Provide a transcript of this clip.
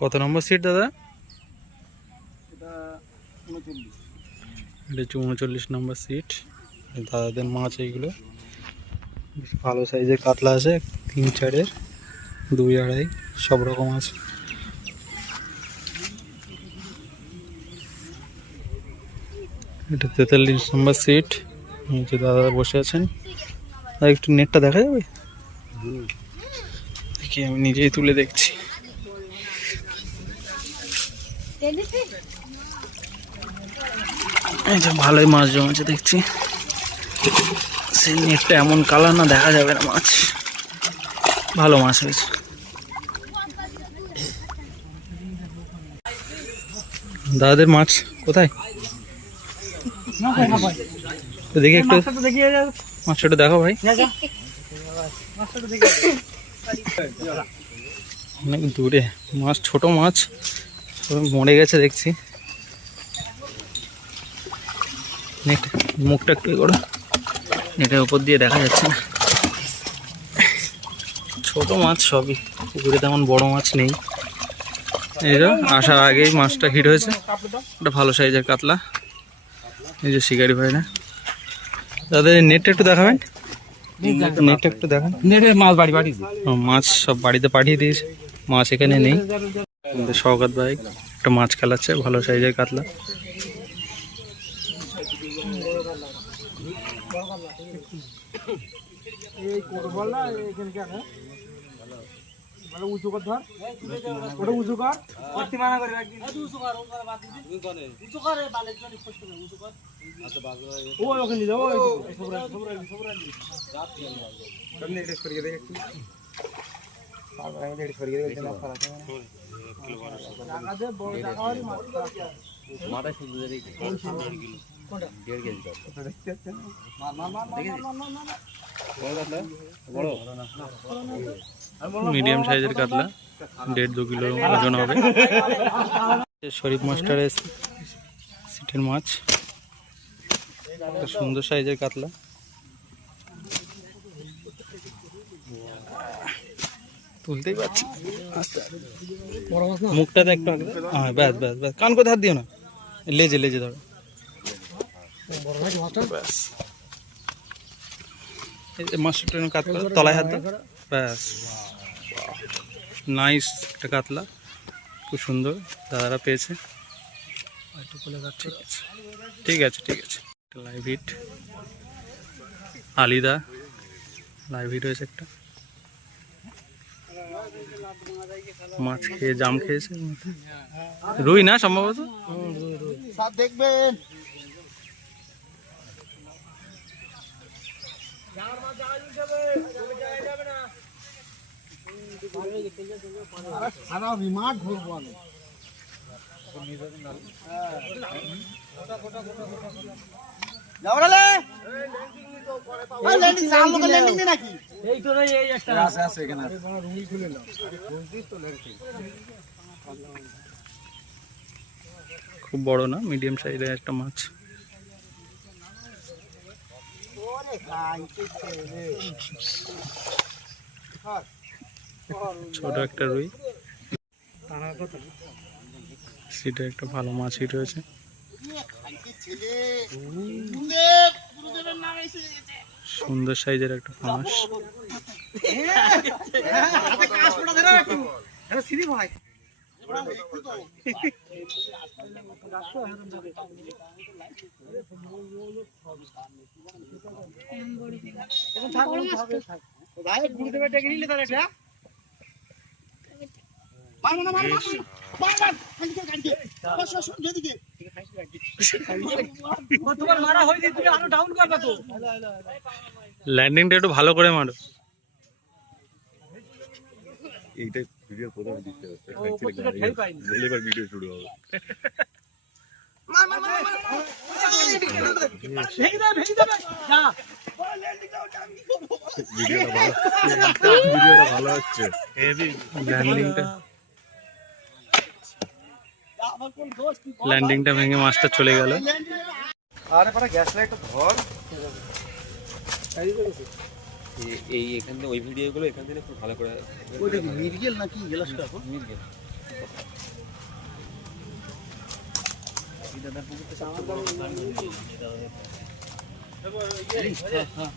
কত নম্বর সিট দাদা? এটা 39। এটা হচ্ছে 39 নম্বর সিট। দাদাদের মাছ এইগুলো বেশ ভালো সাইজের কাতলা আছে, 3-4-এর, 2-2.5 সব রকম আছে। এটা 43 নম্বর সিট। নিচে দাদা বসে আছেন। আর একটু নেটটা দেখা যাবে? দেখি, আমি নিজেই তুলে দেখছি। এই যে ভালোই মাছ জমেছে দেখছি। সেই নেটটা এমন কালার না, দেখা যাবে না মাছ। ভালো মাছ হয়েছে। দাদাদের মাছ কোথায়? তো দেখি একটু মাছটা দেখো ভাই। অনেক দূরে মাছ, ছোট মাছ মরে গেছে দেখছি। নেট মুখটা একটু করো, নেটের উপর দিয়ে দেখা যাচ্ছে না। ছোট মাছ সবই, পুকুরে তেমন বড় মাছ নেই। এই যে আসার আগেই মাছটা হিট হয়েছে, একটা ভালো সাইজের কাতলা। এই যে শিকারি ভাই না, তাদের নেটটা একটু দেখাবেন। নেটটা একটু দেখান। নেটের মাছ বাড়ি মাছ সব বাড়িতে পাঠিয়ে দিয়েছে, মাছ এখানে নেই। সওগাত ভাই একটা মাছ খেলাচ্ছে, ভালো সাইজের কাতলা। এই করবল না এখানকার, হ্যাঁ মানে উঁচু কর, ধর ওটা উঁচু কর, করতে মানা করে একদিন উঁচু কর, ওখানে বাদ দিবি, উঁচু কর এই বালের জন্য কষ্ট করে উঁচু কর। আচ্ছা বাগরা ওই ওখানে নিয়ে যাও, ওই সবরা সামনে এটা সরিয়ে দে একটু, পাগল আমি এটা সরিয়ে দে, এটা খারাপ হবে না। জায়গা দে, বড় জায়গা হলে মাথা শুধু ধরে কোনটা 1.5 কেজি দাও, এটা দেখতে পাচ্ছেন বড় মিডিয়াম সাইজের কাতলা, 1.5-2 কিলো ওজন হবে। শরীফ মাস্টারের সিটের মাছ, একটা সুন্দর সাইজের কাতলা। তুলতেই পারছি মুখটাতে একটু আগে। হ্যাঁ ব্যাস ব্যাস ব্যাস, কান কোথায় হাত দিও না, লেজে লেজে ধরো ব্যাস। এই যে মাছটা কাত করে তলায় হাত দাও, ব্যাস। নাইস একটা কাতলা, খুব সুন্দর দাদারা পেয়েছে। ঠিক আছে ঠিক আছে। লাইভ হিট আলিদা, লাইভ হিট হয়েছে একটা। মাছ খেয়ে জাম খেয়েছে, রুই না সম্ভবত। দেখবেন সারা রিমান্ড ধরবো আমি। খুব বড় না, মিডিয়াম সাইজের একটা মাছ। ছোট একটা রুই, সেটা একটা ভালো মাছ হিট হয়েছে। সুন্দর সাইজের একটা মাছ। ল্যান্ডিংটা একটু ভালো করে মারো। এইটা ভিডিও প্রথমে দিতে হচ্ছে, এবার ভিডিও শুরু হবে। ভিডিওটা ভালো হচ্ছে। ল্যান্ডিংটা ভেঙে মাছটা চলে গেল। আরে পারা গ্যাস লাইটটা ধর, এই এখান থেকে ওই ভিডিওগুলো এখান থেকে খুব ভালো করে। ওই দেখি মিরগেল নাকি গেলাসটা এখন মিরগেল হ্যাঁ